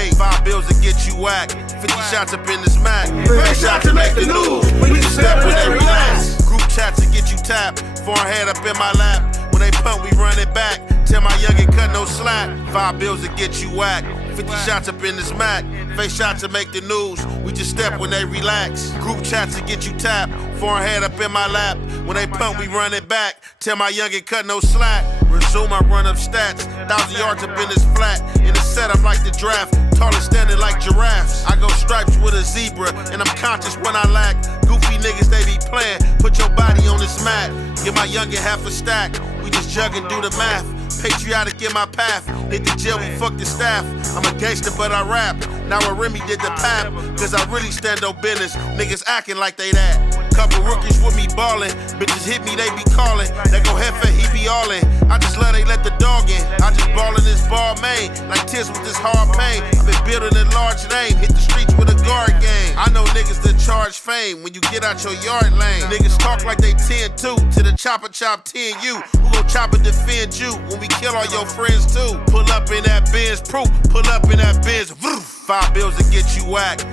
paid. 5 bills to get you whacked. 50 shots up in this Mac. Face shot to make the news. We just step when they relax. Group chat to get you tapped. Foreign head up in my lap. When they punt, we run it back. Tell my youngin' cut no slack. 5 bills to get you whacked. 50 shots up in this Mac. Face shot to make the news. We just step when they relax. Group chats to get you tapped. Foreign head up in my lap. When they punt, we run it back. Tell my youngin' cut no slack. Resume, I run up stats. 1,000 yards up in this flat. In the setup like the draft. Taller standing like giraffes. I go stripes with a zebra. And I'm conscious when I lack. Goofy niggas, they be playing. Put your body on this mat. Give my youngin' half a stack. We just jug and do the math. Patriotic in my path. Hit the jail, we fuck the staff. I'm a gangster, but I rap. Now a Remy did the pap. Cause I really stand on business. Niggas acting like they that. Couple rookies with me ballin'. Bitches hit me, they be callin'. They go head for he be all in. I just love they let the dog in. I just ballin' this ball main. Like tears with this hard pain. I been building a large name. Hit the streets with a guard game. I know niggas that charge fame when you get out your yard lane. Niggas talk like they 10-2. To the chopper chop 10 you. Who gon' chop and defend you when we kill all your friends too? Pull up in that Benz proof. Pull up in that Benz. 5 bills to get you whacked.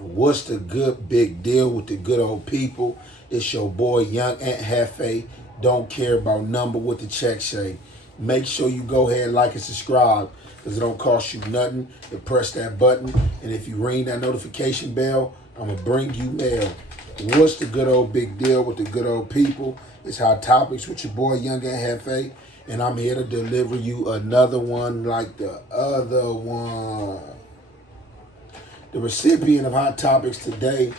What's the good big deal with the good old people? It's your boy Young Ant Hefe. Don't care about number what the check say. Make sure you go ahead, like and subscribe, because it don't cost you nothing to press that button. And if you ring that notification bell, I'm going to bring you mail. What's the good old big deal with the good old people? It's Hot Topics with your boy Young Ant Hefe. And I'm here to deliver you another one like the other one. The recipient of Hot Topics today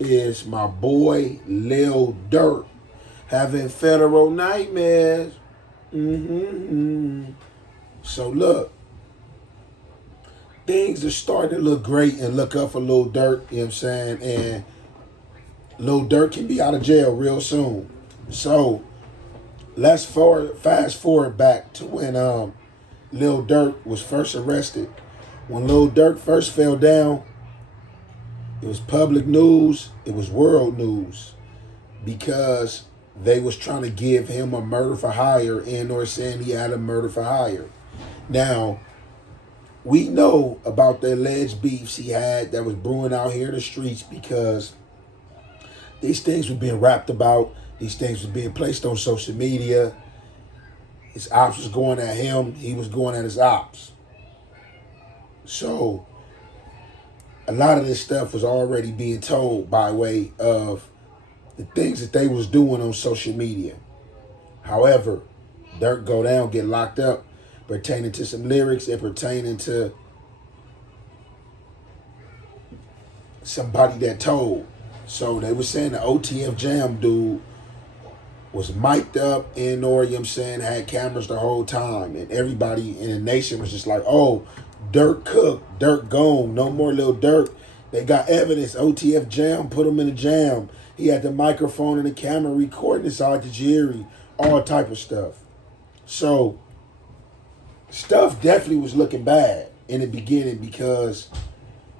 is my boy Lil Durk, having federal nightmares. So look, things are starting to look great and look up for Lil Durk, you know what I'm saying? And Lil Durk can be out of jail real soon. So let's fast forward back to when Lil Durk was first arrested. When Lil Durk first fell down, it was public news, it was world news, because they was trying to give him a murder for hire and or saying he had a murder for hire. Now, we know about the alleged beefs he had that was brewing out here in the streets, because these things were being rapped about, these things were being placed on social media. His ops was going at him, he was going at his ops. So a lot of this stuff was already being told by way of the things that they was doing on social media. However, Durk go down, get locked up, pertaining to some lyrics and pertaining to somebody that told. So they were saying the OTF Jam dude was mic'd up and or, you know what I'm saying, had cameras the whole time. And everybody in the nation was just like, oh, Durk cooked, Durk gone, no more Lil Durk. They got evidence, OTF Jam, put him in the jam. He had the microphone and the camera recording inside the jury, all type of stuff. So stuff definitely was looking bad in the beginning, because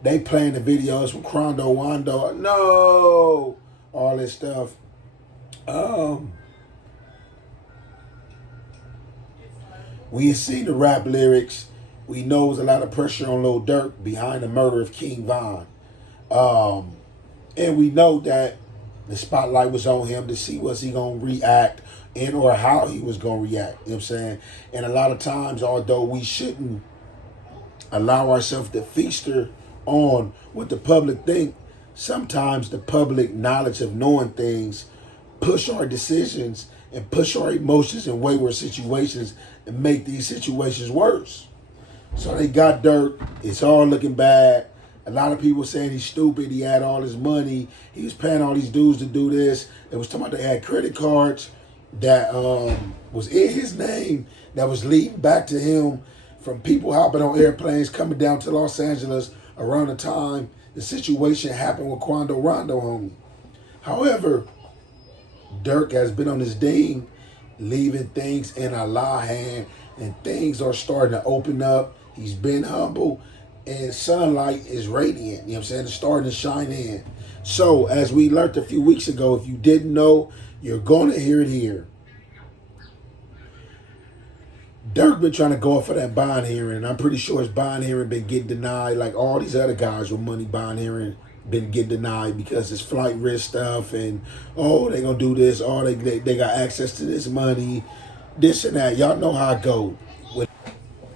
they playing the videos from Crondo Wando, no, all this stuff. We seen the rap lyrics. We know there's a lot of pressure on Lil Durk behind the murder of King Von. And we know that the spotlight was on him to see was he going to react and or how he was going to react. You know what I'm saying? And a lot of times, although we shouldn't allow ourselves to feaster on what the public think, sometimes the public knowledge of knowing things push our decisions and push our emotions in wayward situations and make these situations worse. So they got Durk. It's all looking bad. A lot of people saying he's stupid. He had all his money. He was paying all these dudes to do this. It was talking about they had credit cards that was in his name that was leading back to him from people hopping on airplanes coming down to Los Angeles around the time the situation happened with Quando Rondo, homie. However, Durk has been on his ding, leaving things in Allah's hand, and things are starting to open up. He's been humble, and sunlight is radiant. You know what I'm saying? It's starting to shine in. So, as we learned a few weeks ago, if you didn't know, you're going to hear it here. Durk been trying to go up for that bond hearing. I'm pretty sure his bond hearing been getting denied, like all these other guys with money bond hearing been getting denied because it's flight risk stuff and, oh, they gonna do this, oh, they got access to this money, this and that. Y'all know how it go.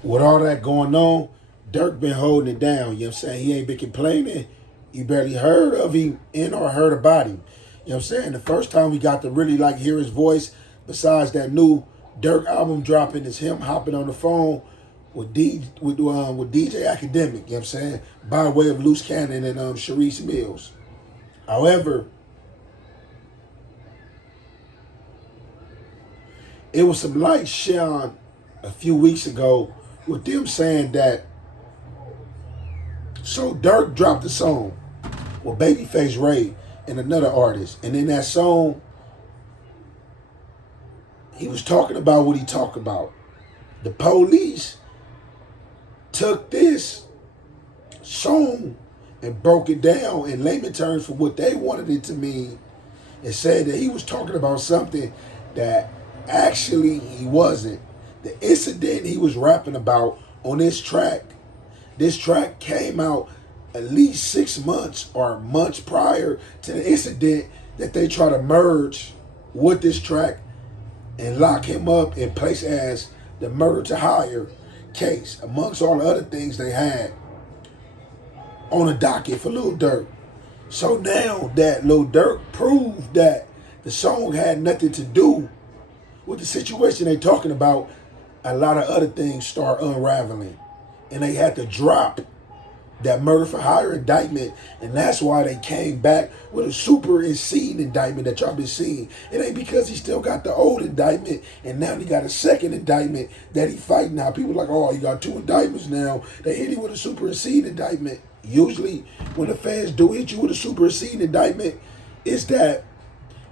With all that going on, Durk been holding it down. You know what I'm saying? He ain't been complaining. You barely heard of him in or heard about him. You know what I'm saying? The first time we got to really like hear his voice, besides that new Durk album dropping, is him hopping on the phone with DJ Academic, you know what I'm saying? By way of Loose Cannon and Sharice Mills. However, it was some light shine a few weeks ago with them saying that, so Durk dropped a song with Babyface Ray and another artist. And in that song, he was talking about what he talked about. The police took this song and broke it down in layman terms for what they wanted it to mean and said that he was talking about something that actually he wasn't. The incident he was rapping about on this track came out at least 6 months or months prior to the incident that they try to merge with this track and lock him up and place as the murder to hire case, amongst all the other things they had on the docket for Lil Durk. So now that Lil Durk proved that the song had nothing to do with the situation they talking about, a lot of other things start unraveling. And they had to drop that murder for hire indictment, and that's why they came back with a superseding indictment that y'all been seeing. It ain't because he still got the old indictment, and now he got a second indictment that he fighting now. People like, oh, you got 2 indictments now. They hit him with a superseding indictment. Usually, when the fans do hit you with a superseding indictment, it's that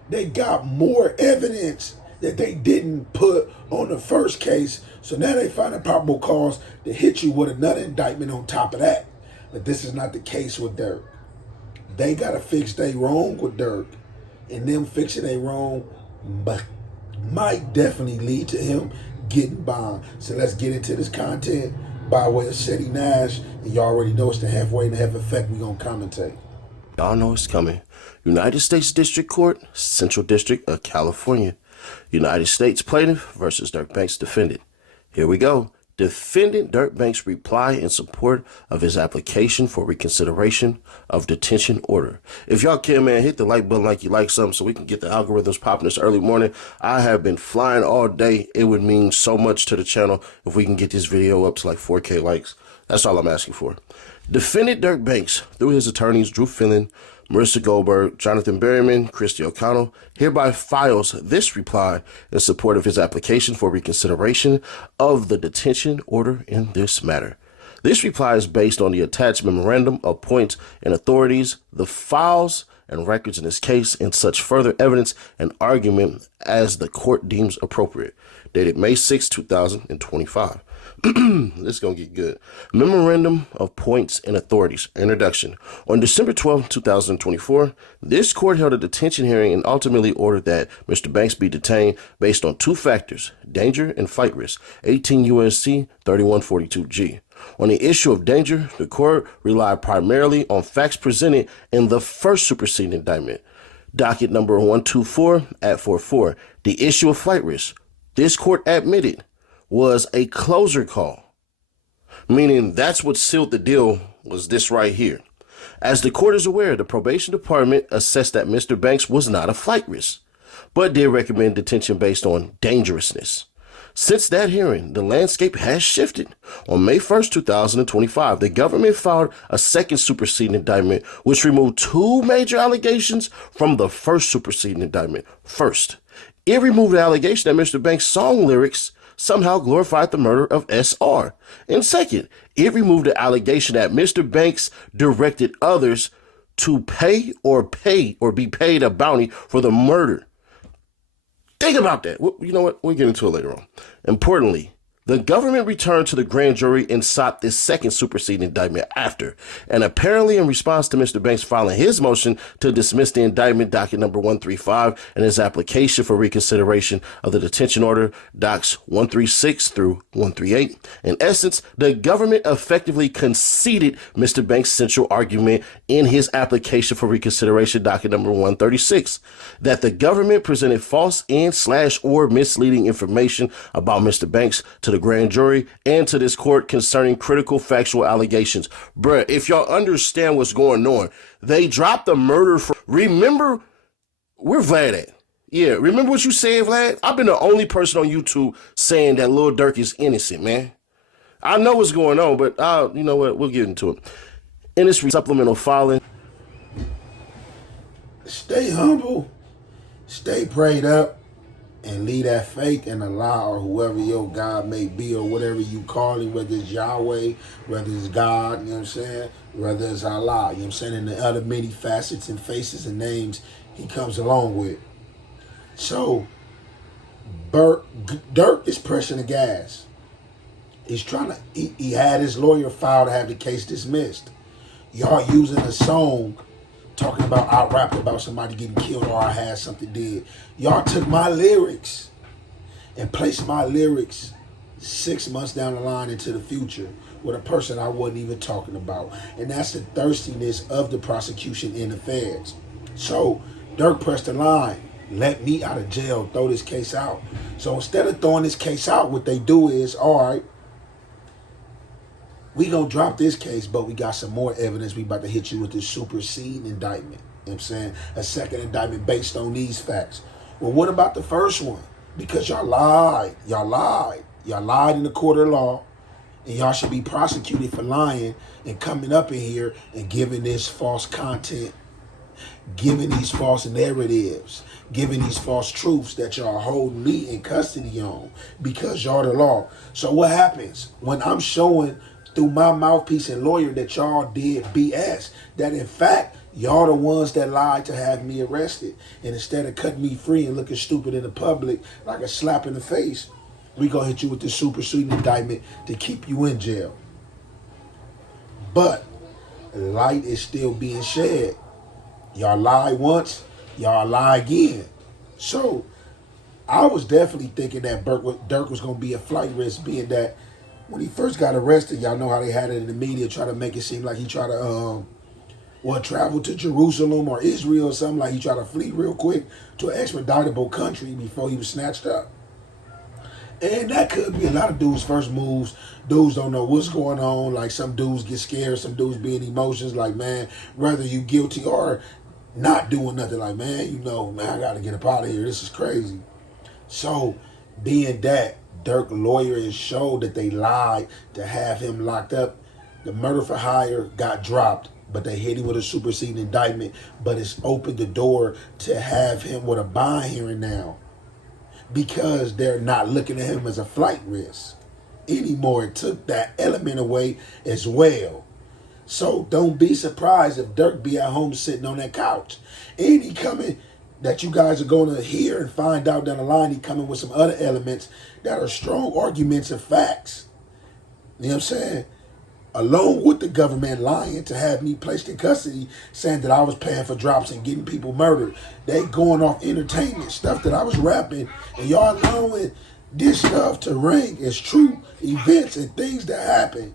they got more evidence that they didn't put on the first case. So now they find a probable cause to hit you with another indictment on top of that. But this is not the case with Durk. They got to fix they wrong with Durk. And them fixing they wrong might definitely lead to him getting bond. So let's get into this content by way of Shetty Nash. And you already know it's the halfway and the half effect we're going to commentate. Y'all know it's coming. United States District Court, Central District of California. United States plaintiff versus Durk Banks defendant. Here we go. Defendant Durk Banks' reply in support of his application for reconsideration of detention order. If y'all can, man, hit the like button like you like something so we can get the algorithms popping this early morning. I have been flying all day. It would mean so much to the channel if we can get this video up to like 4K likes. That's all I'm asking for. Defendant Durk Banks, through his attorneys Drew Phelan, Marissa Goldberg, Jonathan Berryman, Christy O'Connell, hereby files this reply in support of his application for reconsideration of the detention order in this matter. This reply is based on the attached memorandum of points and authorities, the files and records in this case, and such further evidence and argument as the court deems appropriate. Dated May 6, 2025. This is going to get good. Memorandum of Points and Authorities. Introduction. On December 12, 2024, this court held a detention hearing and ultimately ordered that Mr. Banks be detained based on 2 factors, danger and flight risk, 18 U.S.C. 3142G. On the issue of danger, the court relied primarily on facts presented in the first superseding indictment. Docket number 124 at 44. The issue of flight risk, this court admitted, was a closer call, meaning that's what sealed the deal was this right here. As the court is aware, the probation department assessed that Mr. Banks was not a flight risk, but did recommend detention based on dangerousness. Since that hearing, the landscape has shifted. On May 1st, 2025, the government filed a second superseding indictment, which removed 2 major allegations from the first superseding indictment. First, it removed the allegation that Mr. Banks' song lyrics somehow glorified the murder of SR. And second, it removed the allegation that Mr. Banks directed others to pay or be paid a bounty for the murder. Think about that. You know what? We'll get into it later on. Importantly, The government returned to the grand jury and sought this second superseding indictment after, and apparently in response to Mr. Banks filing his motion to dismiss the indictment, docket number 135, and his application for reconsideration of the detention order, docs 136 through 138. In essence, the government effectively conceded Mr. Banks' central argument in his application for reconsideration, docket number 136, that the government presented false and/or misleading information about Mr. Banks to the grand jury and to this court concerning critical factual allegations. Bruh, if y'all understand what's going on, they dropped the murder for... Remember, where Vlad at? Yeah, remember what you said, Vlad? I've been the only person on YouTube saying that Lil Durk is innocent, man. I know what's going on, but you know what? We'll get into it. In this supplemental filing... Stay humble, stay prayed up, and leave that fake and Allah or whoever your God may be or whatever you call him, whether it's Yahweh, whether it's God, you know what I'm saying, whether it's Allah, you know what I'm saying, and the other many facets and faces and names he comes along with. So, Durk is pressing the gas. He's trying to, he had his lawyer file to have the case dismissed. Y'all using a song talking about I rapped about somebody getting killed or I had something did. Y'all took my lyrics and placed my lyrics 6 months down the line into the future with a person I wasn't even talking about. And that's the thirstiness of the prosecution and the feds. So Durk pressed the line. Let me out of jail, throw this case out. So instead of throwing this case out, what they do is, all right, we gonna drop this case, but we got some more evidence. We about to hit you with this superseding indictment. You know what I'm saying? A second indictment based on these facts. Well, what about the first one? Because y'all lied. Y'all lied. Y'all lied in the court of law. And y'all should be prosecuted for lying and coming up in here and giving this false content, giving these false narratives, giving these false truths that y'all holding me in custody on because y'all the law. So what happens when I'm showing through my mouthpiece and lawyer that y'all did BS, that in fact, y'all the ones that lied to have me arrested. And instead of cutting me free and looking stupid in the public like a slap in the face, we gonna hit you with this superseding indictment to keep you in jail. But light is still being shed. Y'all lie once, y'all lie again. So I was definitely thinking that Durk was gonna be a flight risk, being that when he first got arrested, y'all know how they had it in the media, try to make it seem like he tried to travel to Jerusalem or Israel or something, like he tried to flee real quick to an expeditable country before he was snatched up. And that could be a lot of dudes' first moves. Dudes don't know what's going on. Like some dudes get scared, some dudes be in emotions like, man, whether you guilty or not doing nothing, like, man, you know, man, I gotta get up out of here. This is crazy. So being that Durk lawyer has showed that they lied to have him locked up, the murder for hire got dropped, but they hit him with a superseding indictment, but it's opened the door to have him with a bond hearing now because they're not looking at him as a flight risk anymore. It took that element away as well. So don't be surprised if Durk be at home sitting on that couch. And he coming, that you guys are going to hear and find out down the line, he coming with some other elements that are strong arguments and facts. You know what I'm saying? Along with the government lying to have me placed in custody, saying that I was paying for drops and getting people murdered. They going off entertainment stuff that I was rapping, and y'all allowing this stuff to ring as true events and things that happen.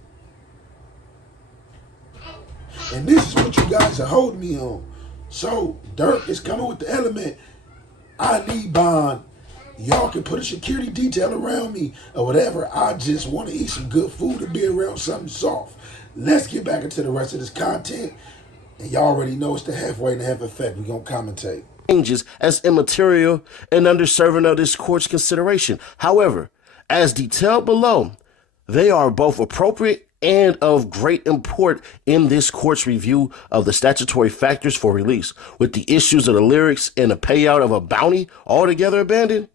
And this is what you guys are holding me on. So Durk is coming with the element. I need bond. Y'all can put a security detail around me or whatever. I just want to eat some good food and be around something soft. Let's get back into the rest of this content. And y'all already know it's the halfway and the half effect. We're going to commentate. Changes as immaterial and undeserving of this court's consideration. However, as detailed below, they are both appropriate and of great import in this court's review of the statutory factors for release, with the issues of the lyrics and the payout of a bounty altogether abandoned.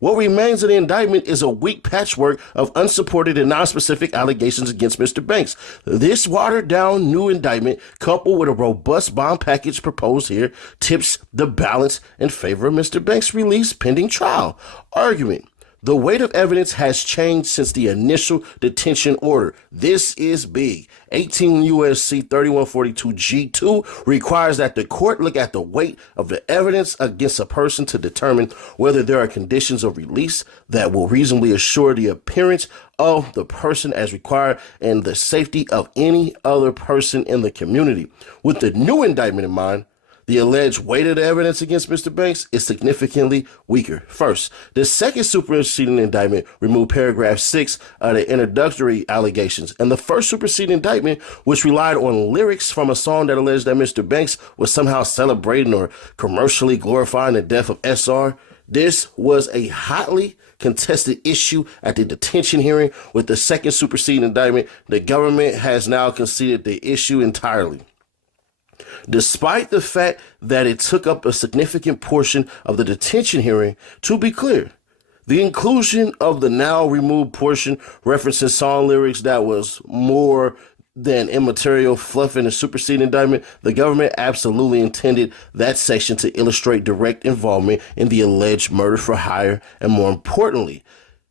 What remains of the indictment is a weak patchwork of unsupported and nonspecific allegations against Mr. Banks. This watered-down new indictment, coupled with a robust bond package proposed here, tips the balance in favor of Mr. Banks' release pending trial. Argument. The weight of evidence has changed since the initial detention order. This is big. 18 U.S.C. 3142 G2 requires that the court look at the weight of the evidence against a person to determine whether there are conditions of release that will reasonably assure the appearance of the person as required and the safety of any other person in the community. With the new indictment in mind, the alleged weight of the evidence against Mr. Banks is significantly weaker. First, the second superseding indictment removed paragraph 6 of the introductory allegations, and the first superseding indictment, which relied on lyrics from a song that alleged that Mr. Banks was somehow celebrating or commercially glorifying the death of SR. This was a hotly contested issue at the detention hearing. With the second superseding indictment, the government has now conceded the issue entirely. Despite the fact that it took up a significant portion of the detention hearing, to be clear, the inclusion of the now removed portion referencing song lyrics that was more than immaterial fluff in the superseding indictment, the government absolutely intended that section to illustrate direct involvement in the alleged murder for hire, and more importantly,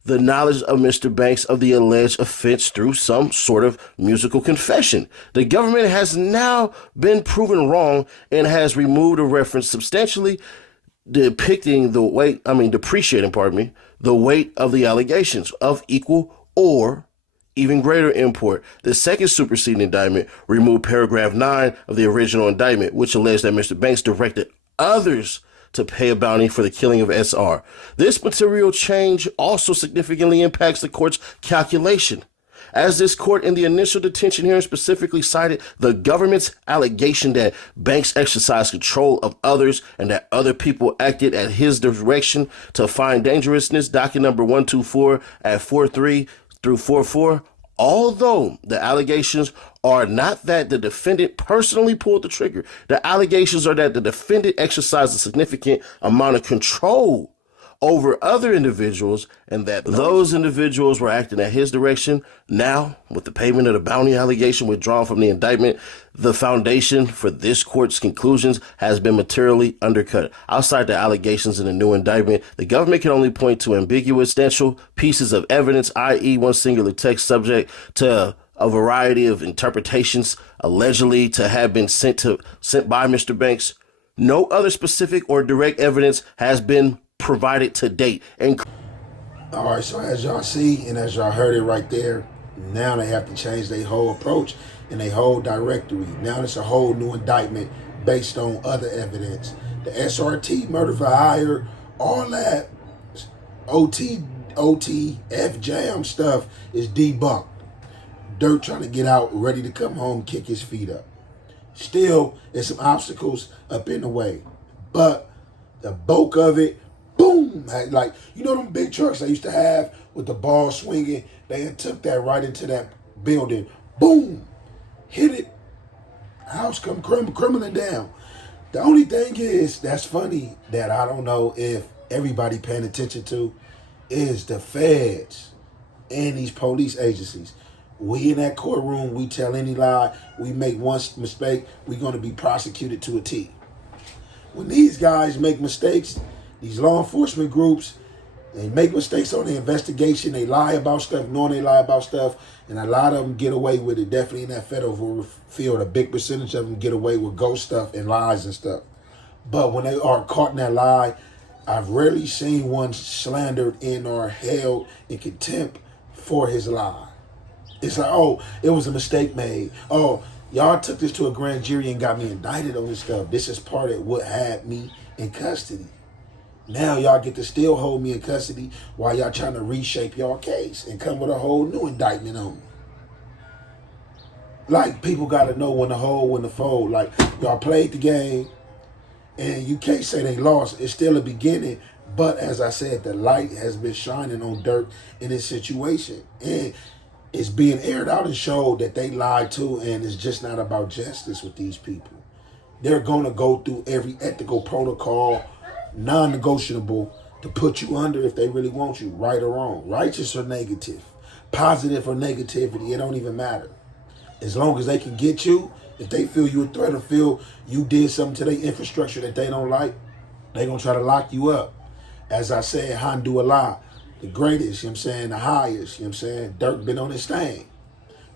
the knowledge of Mr. Banks of the alleged offense through some sort of musical confession. The government has now been proven wrong and has removed a reference substantially depreciating the weight of the allegations of equal or even greater import. The second superseding indictment removed paragraph 9 of the original indictment, which alleged that Mr. Banks directed others to pay a bounty for the killing of SR. This material change also significantly impacts the court's calculation, as this court in the initial detention hearing specifically cited the government's allegation that Banks exercised control of others and that other people acted at his direction to find dangerousness, docket number 124 at 43 through 44. Although the allegations are not that the defendant personally pulled the trigger, the allegations are that the defendant exercised a significant amount of control over other individuals and that those individuals were acting at his direction. Now, with the payment of the bounty allegation withdrawn from the indictment, the foundation for this court's conclusions has been materially undercut. Outside the allegations in the new indictment, the government can only point to ambiguous, substantial pieces of evidence, i.e. one singular text subject to a variety of interpretations allegedly to have been sent by Mr. Banks. No other specific or direct evidence has been provided to date. All right, so as y'all see and as y'all heard it right there, now they have to change their whole approach and their whole directory. Now it's a whole new indictment based on other evidence. The SRT, murder for hire, all that OTF jam stuff is debunked. Durk trying to get out, ready to come home, kick his feet up. Still, there's some obstacles up in the way, but the bulk of it, boom, like, you know them big trucks I used to have with the ball swinging, they had took that right into that building, boom, hit it, house come crumbling down. The only thing is, that's funny, that I don't know if everybody paying attention to, is the feds and these police agencies. We in that courtroom, we tell any lie, we make one mistake, we're going to be prosecuted to a T. When these guys make mistakes, these law enforcement groups, they make mistakes on the investigation, they lie about stuff, knowing they lie about stuff, and a lot of them get away with it. Definitely in that federal field, a big percentage of them get away with ghost stuff and lies and stuff. But when they are caught in that lie, I've rarely seen one slandered in or held in contempt for his lie. It's like, oh, it was a mistake made. Oh, y'all took this to a grand jury and got me indicted on this stuff. This is part of what had me in custody. Now y'all get to still hold me in custody while y'all trying to reshape y'all case and come with a whole new indictment on me. Like, people got to know when to hold, when to fold. Like, y'all played the game, and you can't say they lost. It's still a beginning. But as I said, the light has been shining on Durk in this situation. And it's being aired out and showed that they lied too, and it's just not about justice with these people. They're going to go through every ethical protocol, non-negotiable, to put you under if they really want you, right or wrong, righteous or negative, positive or negativity, it don't even matter. As long as they can get you, if they feel you a threat or feel you did something to their infrastructure that they don't like, they going to try to lock you up. As I said, Handu Allah, The greatest, you know what I'm saying, the highest, you know what I'm saying. Durk been on his thing.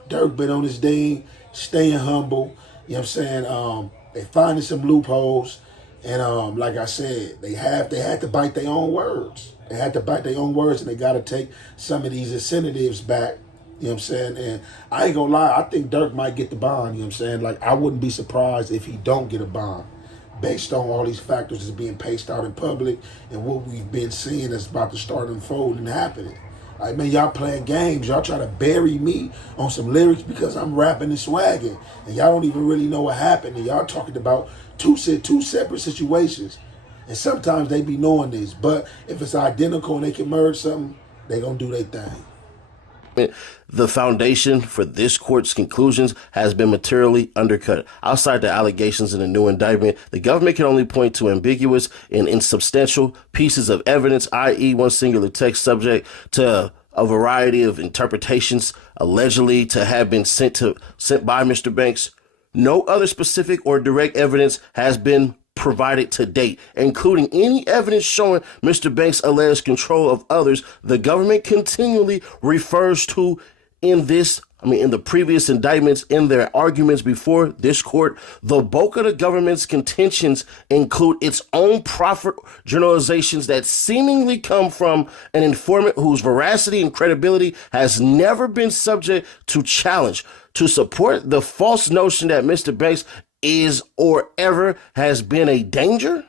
Durk been on his thing, staying humble, you know what I'm saying. They finding some loopholes. And like I said, they had to bite their own words. They had to bite their own words, and they got to take some of these incentives back. You know what I'm saying? And I ain't gonna lie, I think Durk might get the bond. You know what I'm saying? Like, I wouldn't be surprised if he don't get a bond, based on all these factors that's being paced out in public and what we've been seeing that's about to start unfolding and happening. Like, man, y'all playing games. Y'all try to bury me on some lyrics because I'm rapping and swagging, and y'all don't even really know what happened. And y'all talking about two separate situations. And sometimes they be knowing this, but if it's identical and they can merge something, they gonna do their thing. The foundation for this court's conclusions has been materially undercut. Outside the allegations in the new indictment, the government can only point to ambiguous and insubstantial pieces of evidence, i.e. one singular text subject to a variety of interpretations allegedly to have been sent by Mr. Banks. No other specific or direct evidence has been provided to date, including any evidence showing Mr. Banks' alleged control of others. The government continually refers to in the previous indictments, in their arguments before this court. The bulk of the government's contentions include its own profit generalizations that seemingly come from an informant whose veracity and credibility has never been subject to challenge. To support the false notion that Mr. Banks is or ever has been a danger?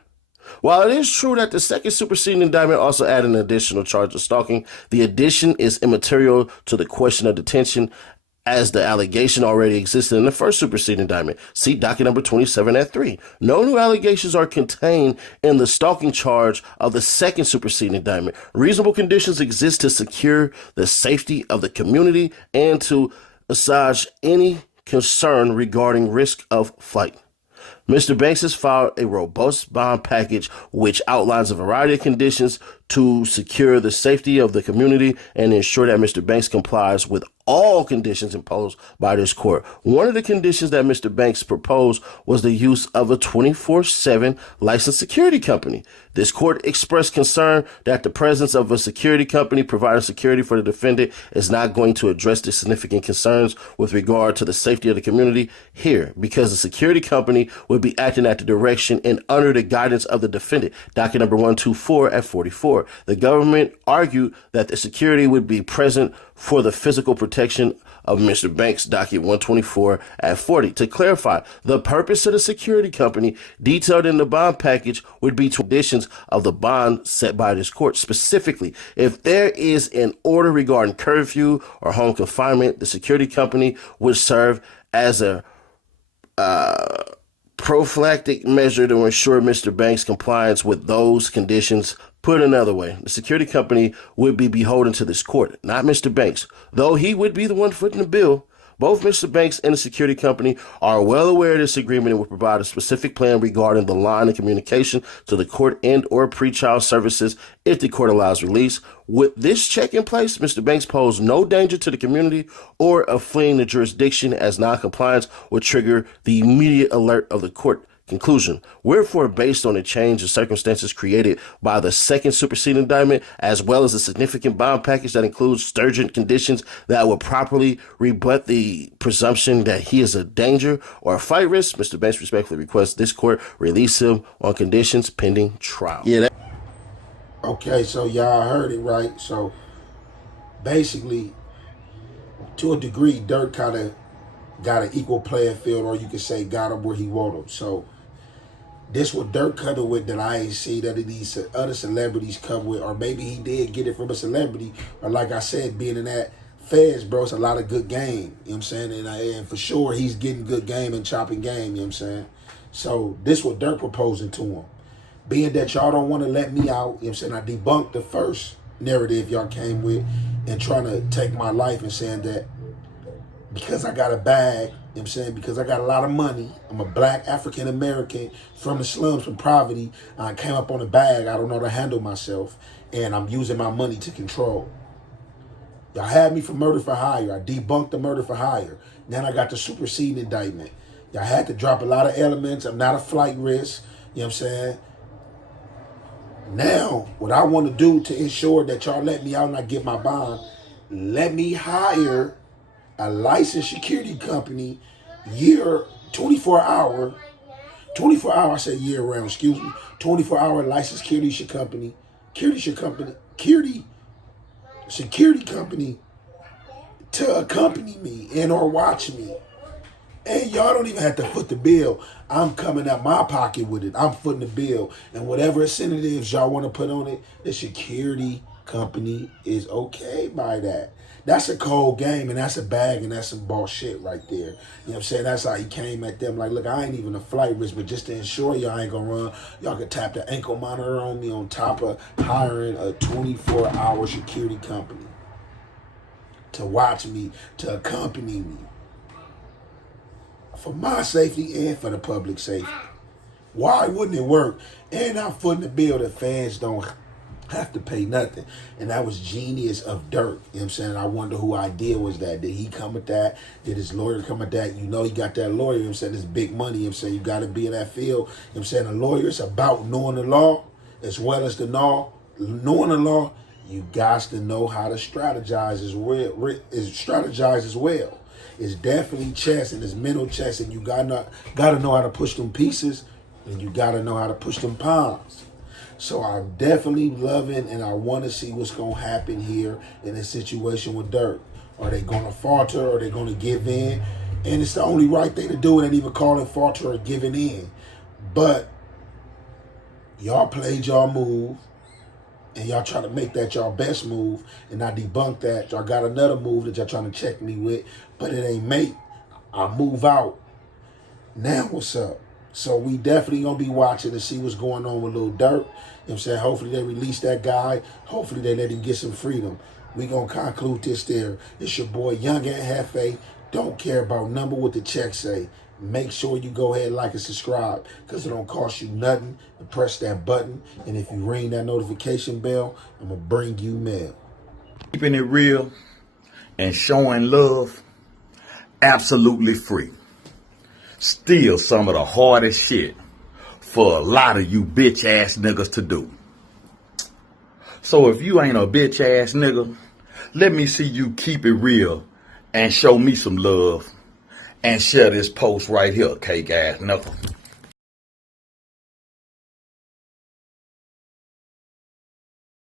While it is true that the second superseding indictment also added an additional charge of stalking, the addition is immaterial to the question of detention, as the allegation already existed in the first superseding indictment. See docket number 27 at 3. No new allegations are contained in the stalking charge of the second superseding indictment. Reasonable conditions exist to secure the safety of the community and to assuage any concern regarding risk of flight. Mr. Banks has filed a robust bond package which outlines a variety of conditions to secure the safety of the community and ensure that Mr. Banks complies with all conditions imposed by this court. One of the conditions that Mr. Banks proposed was the use of a 24/7 licensed security company. This court expressed concern that the presence of a security company providing security for the defendant is not going to address the significant concerns with regard to the safety of the community here, because the security company would be acting at the direction and under the guidance of the defendant. Docket number 124 at 44. The government argued that the security would be present for the physical protection of Mr. Banks, docket 124 at 40. To clarify, the purpose of the security company detailed in the bond package would be conditions of the bond set by this court. Specifically, if there is an order regarding curfew or home confinement, the security company would serve as a prophylactic measure to ensure Mr. Banks' compliance with those conditions. Put another way, the security company would be beholden to this court, not Mr. Banks. Though he would be the one footing the bill, both Mr. Banks and the security company are well aware of this agreement and will provide a specific plan regarding the line of communication to the court and or pretrial services if the court allows release. With this check in place, Mr. Banks posed no danger to the community or of fleeing the jurisdiction, as noncompliance would trigger the immediate alert of the court. Conclusion. Wherefore, based on the change of circumstances created by the second superseding indictment, as well as a significant bond package that includes stringent conditions that will properly rebut the presumption that he is a danger or a flight risk, Mr. Banks respectfully requests this court release him on conditions pending trial. Okay, so y'all heard it right. So basically, to a degree, Durk kind of got an equal playing field, or you could say got him where he want him. So this what Durk coming with that I ain't see that these other celebrities come with, or maybe he did get it from a celebrity, or like I said, being in that Feds, bro, it's a lot of good game, you know what I'm saying? And for sure, he's getting good game and chopping game, you know what I'm saying? So this what Durk proposing to him. Being that y'all don't want to let me out, you know what I'm saying? I debunked the first narrative y'all came with and trying to take my life and saying that because I got a bag, you know what I'm saying, because I got a lot of money, I'm a black African-American from the slums, from poverty, I came up on a bag, I don't know how to handle myself, and I'm using my money to control. Y'all had me for murder for hire. I debunked the murder for hire. Then I got the superseding indictment. Y'all had to drop a lot of elements. I'm not a flight risk, you know what I'm saying? Now, what I want to do to ensure that y'all let me out and I get my bond, let me hire a licensed security company, 24 hour, I say year round, 24-hour licensed security company to accompany me and or watch me. And y'all don't even have to foot the bill. I'm coming out my pocket with it. I'm footing the bill. And whatever incentives y'all want to put on it, the security company is okay by that. That's a cold game, and that's a bag, and that's some bullshit right there. You know what I'm saying? That's how he came at them. Like, look, I ain't even a flight risk, but just to ensure y'all ain't gonna run, y'all can tap the ankle monitor on me on top of hiring a 24-hour security company to watch me, to accompany me. For my safety and for the public safety. Why wouldn't it work? And I'm footing the bill that fans don't have to pay nothing. And that was genius of Durk. You know what I'm saying? I wonder who idea was that. Did he come with that? Did his lawyer come with that? You know he got that lawyer. You know what I'm saying? It's big money. You know what I'm saying? You got to be in that field. You know what I'm saying? A lawyer is about knowing the law as well as the law. Knowing the law, you got to know how to strategize as well. It's definitely chess and it's mental chess, and you gotta know how to push them pieces, and you gotta know how to push them pawns. So I'm definitely loving, and I want to see what's gonna happen here in this situation with Durk. Are they gonna falter? Or are they gonna give in? And it's the only right thing to do. It ain't even calling falter or giving in. But y'all played y'all move. And y'all trying to make that y'all best move, and I debunk that. Y'all got another move that y'all trying to check me with, but it ain't mate. I move out. Now what's up? So we definitely gonna be watching to see what's going on with Lil Durk. You know what I'm saying? Hopefully they release that guy. Hopefully they let him get some freedom. We gonna conclude this there. It's your boy Young and Hefe. Don't care about number what the check say. Make sure you go ahead, like and subscribe, because it don't cost you nothing to press that button. And if you ring that notification bell, I'm going to bring you mail. Keeping it real and showing love, absolutely free. Still some of the hardest shit for a lot of you bitch ass niggas to do. So if you ain't a bitch ass nigga, let me see you keep it real and show me some love. And share this post right here, cake ass knuckle.